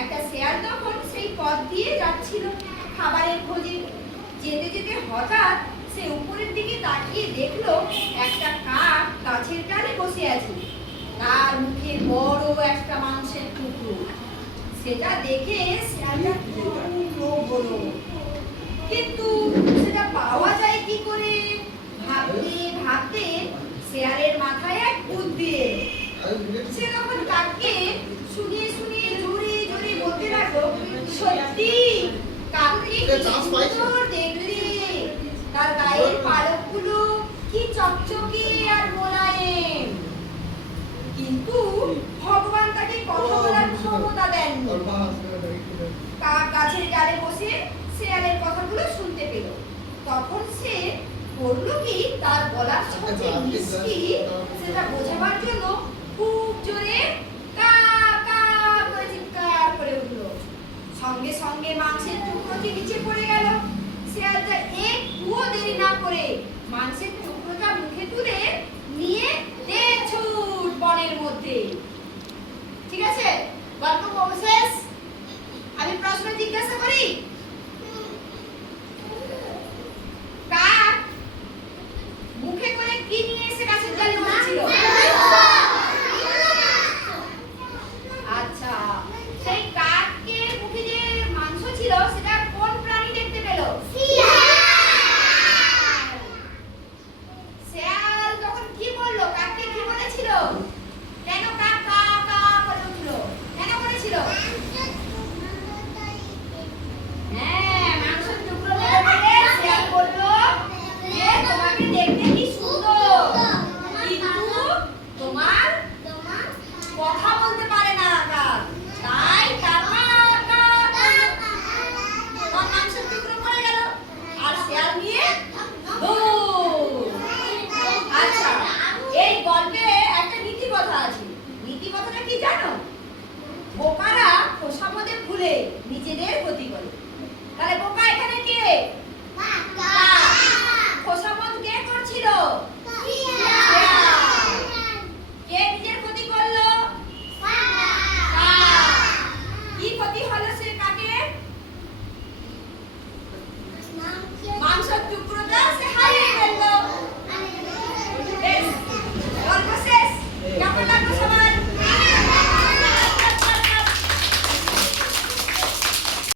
একটা শেয়াল তখন সেই পথ দিয়ে যাচ্ছিল খাবারের খোঁজে। যেতে যেতে হঠাৎ সে উপরের দিকে তাকিয়ে দেখলো একটা কাক গাছের ডালে বসে আছে। তার মুখে বড় একটা মাংসের টুকরো। সেটা দেখে শেয়ালটা খুব লোভ হলো, কিন্তু সেটা পাওয়া যায় কি করে? ভাবতে ভাবতে শেয়ালের মাথায় এক বুদ্ধি এলো। সে তখন কাককে শুনিয়ে শুনিয়ে জোরে জোরে বলতে লাগলো, সত্যি কাকটি কি সুন্দর দেখতে, তার গায়ের পালকগুলো কি চকচকে আর মোলায়েম। কিন্তু ভগবান তাকে কথা বলার ক্ষমতা দেননি। কাক গাছের ডালে বসে শেয়ালের কথাগুলো শুনতে পেল। তখন সে করলো কি, তার গলার সবচেয়ে মিষ্টি সেটা বোঝাবার জন্য খুব জোরে কা কা করে চিৎকার করে উঠল। সঙ্গে সঙ্গে মাংসের টুকরোটি নিচে পড়ে গেল। শেয়ালটা একটুও দেরি না করে মাংসের টুকরোটা মুখে তুলে নিয়ে দে ছুট বনের মধ্যে। ঠিক আছে, গল্প অবশেষ। আমি প্রশ্ন জিজ্ঞাসা করি, কাক মুখে করে কি নিয়ে এসে গাছের ডালে বসেছিল? আচ্ছা, সেই কাকের মুখে যে মাংস ছিল সেটা কোন প্রাণী দেখতে পেল? শেয়াল তখন কি বললো? কাককে কি বলেছিল? কেন কাক কা কা করে উঠলো? কেন করেছিল? হ্যাঁ, মাংসের টুকরো দেখে শেয়াল বললো যে তোমাকে দেখতে কি সুন্দর, কিন্তু তোমার কথা বলতে পারে না কাক, তাই কাক কা কা তোমার মাংসের টুকরো পড়ে গেল আর শেয়াল নিয়ে দৌড়। আচ্ছা, এই গল্পে একটা নীতি কথা আছে। নীতি কথাটা কি জানো? বোকারা খোসা মধ্যে ভুলে নিজেদের ক্ষতি করে। তাহলে বোকা এখানে কে?